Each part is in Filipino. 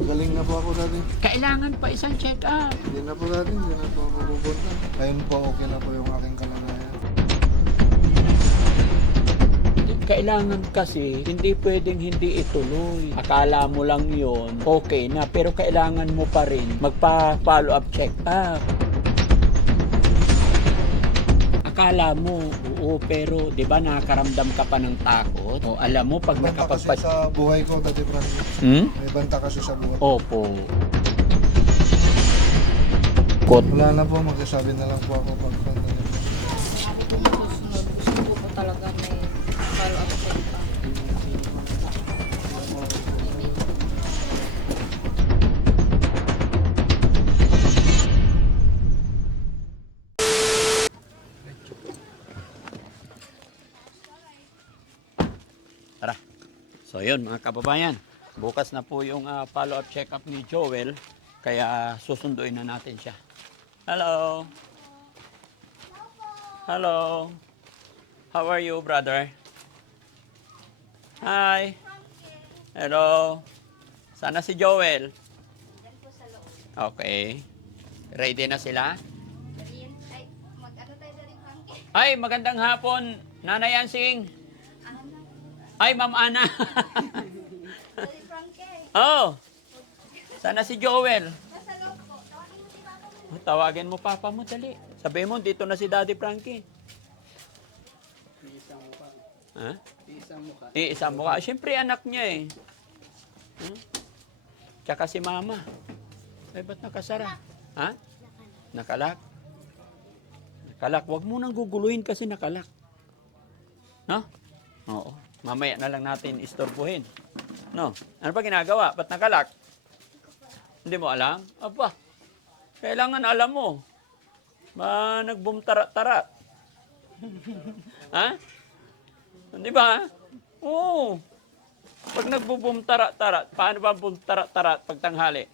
Galing na po ako dati. Kailangan pa isang check-up. Hindi na po dati, hindi na po ako pupunta. Ngayon po, okay na po yung aking kalagayan. Kailangan kasi, hindi pwedeng hindi ituloy. Akala mo lang yon okay na, pero kailangan mo pa rin magpa-follow up check-up. Akala mo, oo, pero di ba nakakaramdam ka pa ng takot? O alam mo, pag Banta kasi sa buhay ko, Dati Frankie. May banta kasi sa buhay. Opo. Wala na po, magsasabi na lang po ako pag banta niya. Sabi ko po susunod. Gusto ko po talaga may follow-up check-up. Tara. So yun mga kababayan, bukas na po yung follow-up check-up ni Joel, kaya susunduin na natin siya. Hello. Hello. How are you, brother? Hi. Hello. Sana si Joel. Okay. Ready na sila? Ay, magandang hapon, Nanay Ansing. Ay, Ma'am Ana. Oh. Sana si Joel. Tawagin mo papa mo, dali. Sabi mo, dito na si Daddy Frankie. Ha? Iisang mukha. Siyempre, anak niya eh. Tsaka si mama. Ay, ba't nakasara? Ha? Nakalak? Nakalak. Huwag mo nang guguluhin kasi nakalak. No? Oo. Mamaya na lang natin istorbohin. No? Ano pa ginagawa? Ba't nakalak? Hindi mo alam? Aba, kailangan alam mo. Ba, nagbumtarat-tarat. Ha? Hindi ba? Oo. Pag nagbubumtarat-tarat, paano ba bumtarat-tarat pag tanghali?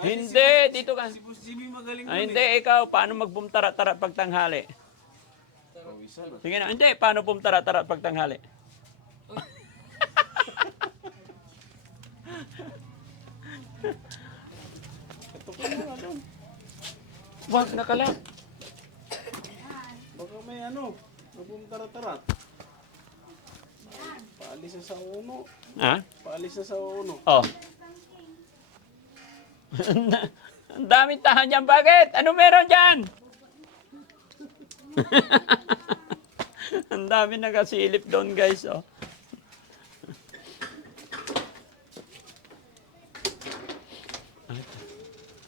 Hindi, dito ka. Si Jimmy magaling Hindi, ikaw, paano magbumtarat-tarat pag tanghali? Sige na, hindi, paano bumtarat-tarat pag tanghali? Wag, nakalak. Baka may nagpumtarat-tarat. Paalis na sa uno. Ha? Paalis na sa uno. Oh. Ang daming tahan dyan. Bakit? Ano meron dyan? Ang dami nakasilip doon, guys. Oh.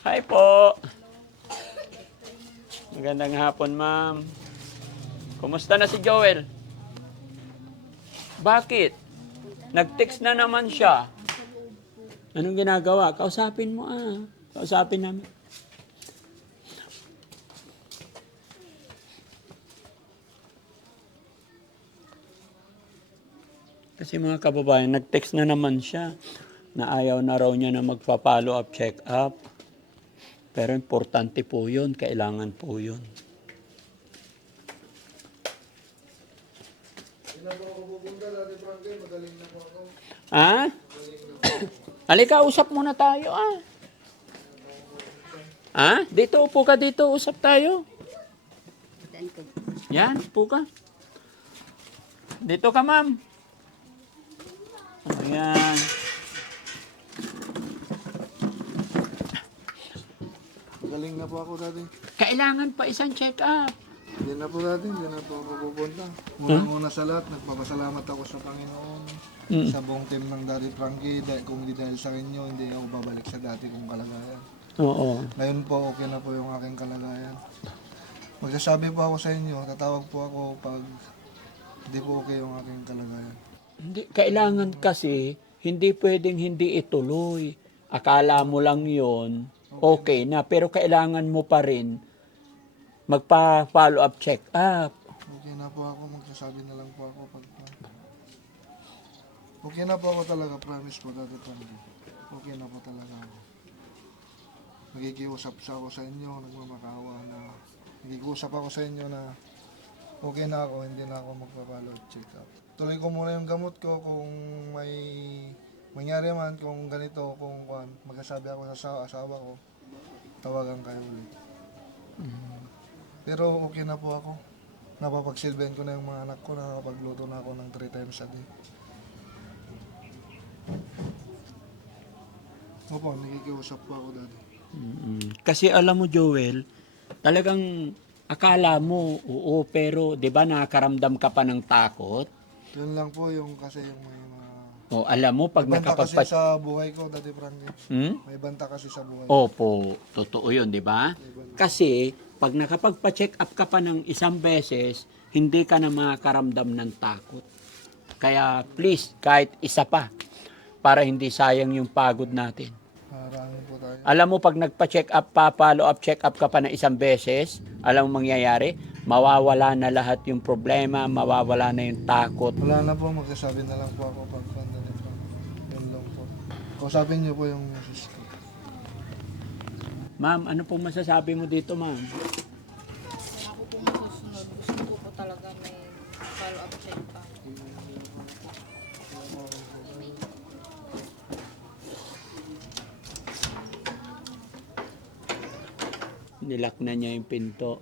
Hi po. Magandang hapon, ma'am. Kumusta na si Joel? Bakit? Nag-text na naman siya. Anong ginagawa? Kausapin mo Kausapin namin. Kasi mga kababayan, nag-text na naman siya na ayaw na raw niya na magpa-follow up, check up. Pero importante po yun, kailangan po yun. Hindi na po ako pupunta, Dati Frankie. Magaling na po ako. Ha? Halika, usap muna tayo Ha? Dito, upo ka dito, usap tayo. Yan, upo ka. Dito ka, ma'am. Ayan. Galing na po ako dati. Kailangan pa isang check-up. Hindi na po dati, hindi na po ako pupunta. Una sa lahat, nagpapasalamat ako sa Panginoon. Sa buong team ng Daddy Frankie. Kung hindi dahil sa inyo, hindi ako babalik sa dati kong kalagayan. Oo. Ngayon po, okay na po yung aking kalagayan. Magsasabi po ako sa inyo, tatawag po ako pag hindi po okay yung aking kalagayan. Hindi, kailangan kasi, hindi pwedeng hindi ituloy. Akala mo lang yon okay na, pero kailangan mo pa rin magpa-follow up check up. Okay na po ako, magsasabi na lang po ako pag... Okay na po ako talaga, promise po Daddy Frankie. Okay na po talaga ako. Nagigiusap ako sa inyo, nagmamakawa na... Nagigiusap ako sa inyo na okay na ako, hindi na ako magpa-follow check up. Tuloy ko muna yung gamot ko kung may Mangyari man kung ganito, kung magkasabi ako sa asawa ko, tawagan kayo ulit. Pero okay na po ako. Napapagsilbihan ko na yung mga anak ko, nakakapagluto na ako ng 3 times a day. Opo, nakikiusap po ako dati. Kasi alam mo, Joel, talagang akala mo, oo, pero 'di ba nakakaramdam ka pa ng takot? Yun lang po yung kasi yung may mga... O alam mo, pag May banta kasi nakapagpa... sa buhay ko, Daddy Frankie. Hmm? May banta kasi sa buhay. Opo, totoo yun, di ba? Kasi, pag nakapagpa-check up ka pa ng isang beses, hindi ka na makakaramdam ng takot. Kaya, please, kahit isa pa, para hindi sayang yung pagod natin. Marami po tayo. Alam mo, pag nagpa-check up pa, follow-up check up ka pa ng isang beses, alam mo mangyayari? Mawawala na lahat yung problema, mawawala na yung takot. Wala na po, magsasabi na lang po ako pag Daddy Frankie. Yun lang po. Kausapin niyo po yung misis ko. Ma'am, ano pong masasabi mo dito, ma'am? Ako po masusunod. Gusto ko po talaga may follow-up check pa. Nilak na niya yung pinto.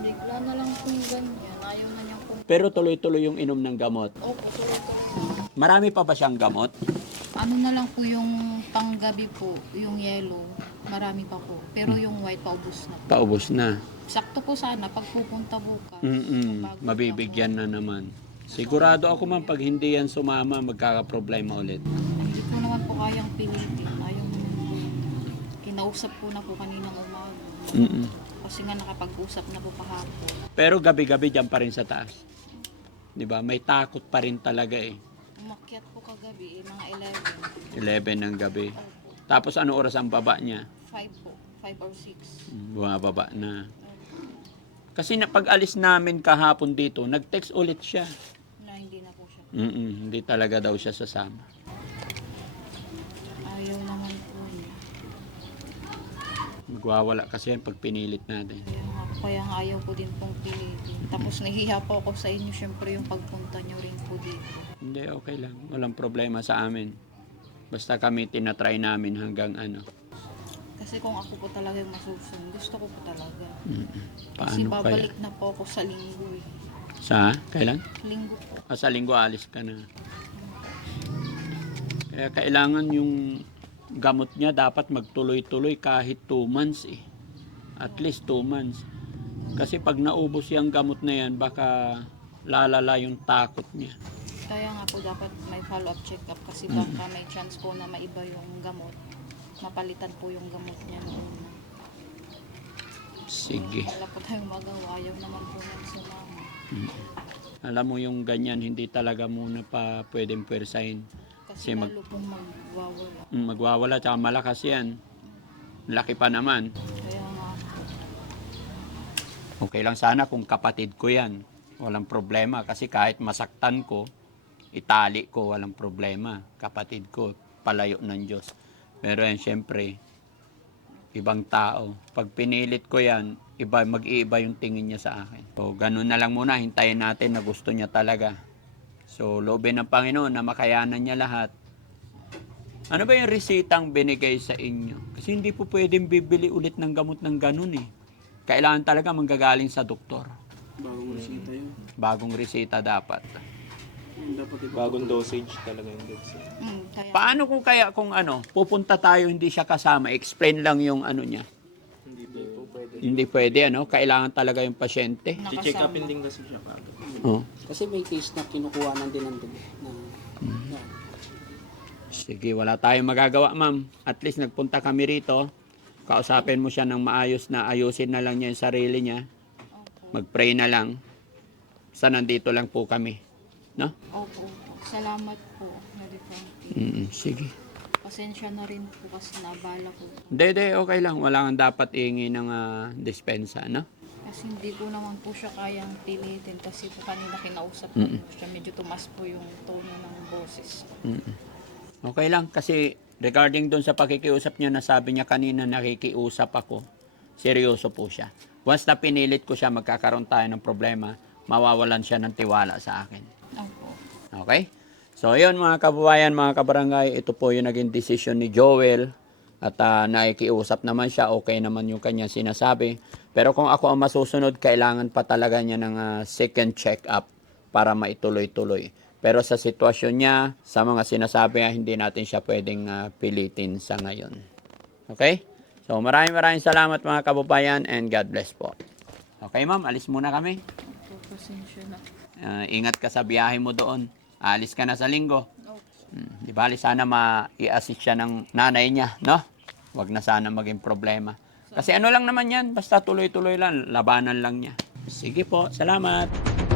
Bigla na lang po yung ganyan. Ayaw na niyang po. Pero tuloy-tuloy yung inom ng gamot. Opo, tuloy-tuloy. Marami pa ba siyang gamot? Ano na lang po yung panggabi po, yung yellow, marami pa po. Pero yung white paubos na po. Paubos na. Sakto po sana pag pupunta bukas. Bago Mabibigyan na naman. Sigurado ako man pag hindi yan sumama, magkakaproblema ulit. Hindi po naman po kayang pilitin. Ayaw naman po. Kinausap po na po kaninang umaga. Mm-mm. Kasi nga nakapag-usap na po kahapon. Pero gabi-gabi dyan pa rin sa taas. 'Di ba? May takot pa rin talaga eh. Umakyat po kagabi, mga 11 ng gabi. Tapos ano oras ang baba niya? 5 po. 5 or 6. Bumababa na. Kasi na pag-alis namin kahapon dito, nag-text ulit siya. Na hindi na po siya. Hindi talaga daw siya sasama. Ayaw naman po niya. Magwawala kasi yan pag pinilit natin. Kaya nga ayaw ko din pong pilitin. Tapos nahihiya po ako sa inyo, syempre yung pagpunta nyo rin po dito. Hindi, okay lang. Walang problema sa amin. Basta kami tinatry namin hanggang ano. Kasi kung ako po talaga yung masusunod, gusto ko po talaga. Paano Kasi kaya? babalik na po ako sa linggo eh. Sa? Kailan? Linggo po. Sa linggo alis ka na. Kaya kailangan yung gamot niya dapat magtuloy-tuloy kahit 2 months eh. At least 2 months. Kasi pag naubos yung gamot na yan, baka lalala yung takot niya. Kaya nga po dapat may follow-up check-up kasi baka may chance po na maiba yung gamot. Mapalitan po yung gamot niya noon. Sige. Wala po tayong magawa. Ayaw naman po nang sumama. Alam mo yung ganyan, hindi talaga muna pa pwedeng pwersahin. Kasi Kasi lalo pong magwawala. Magwawala, tsaka malakas yan. Laki pa naman. Kaya nga po. Okay lang sana kung kapatid ko yan. Walang problema kasi kahit masaktan ko, itali ko, walang problema. Kapatid ko, palayo ng Diyos. Pero yan, syempre, ibang tao. Pag pinilit ko yan, mag-iiba yung tingin niya sa akin. So, ganun na lang muna. Hintayin natin na gusto niya talaga. So, loobin ng Panginoon na makayanan niya lahat. Ano ba yung resitang binigay sa inyo? Kasi hindi po pwedeng bibili ulit ng gamot ng ganun eh. Kailangan talaga manggagaling sa doktor. Bagong resita yun. Bagong resita dapat. Dapat iba. Bagong dosage talaga yung dosage. Kaya Paano kung pupunta tayo hindi siya kasama, explain lang yung ano niya. Hindi po pwede. Hindi pwede kailangan talaga yung pasyente. Check nakasama. upin din kasi siya kagad. Oh. Kasi may case na kinukuha ng din ng dugo. Na, Sige, wala tayong magagawa, ma'am. At least nagpunta kami rito. Kausapin mo siya ng maayos na ayusin na lang niya yung sarili niya. Opo. Mag-pray na lang. Sa nandito lang po kami. No? Opo. Salamat po, Daddy Frankie. Sige. Pasensya na rin po kasi nabala ko. Hindi, okay lang. Wala kang dapat iingi ng dispensa, no? Kasi hindi ko naman po siya kayang pilitin kasi po kanina kinausap ko siya. Medyo tumas po yung tono ng boses. Okay lang kasi regarding doon sa pakikiusap niya, nasabi niya kanina nakikiusap ako, seryoso po siya. Once na pinilit ko siya, magkakaroon tayo ng problema, mawawalan siya ng tiwala sa akin. Opo. Okay? So, yun mga kababayan, mga kabarangay, ito po yung naging decision ni Joel. At nakikiusap naman siya, okay naman yung kanyang sinasabi. Pero kung ako ang masusunod, kailangan pa talaga niya ng second check-up para maituloy-tuloy. Pero sa sitwasyon niya, sa mga sinasabi niya, hindi natin siya pwedeng pilitin sa ngayon. Okay? So maraming salamat mga kababayan and God bless po. Okay ma'am, alis muna kami. Pasensya na. Ingat ka sa biyahe mo doon. Alis ka na sa linggo. Di bali sana ma-i-assist siya ng nanay niya, no? Huwag na sana maging problema. Kasi ano lang naman yan, basta tuloy-tuloy lang, labanan lang niya. Sige po, salamat.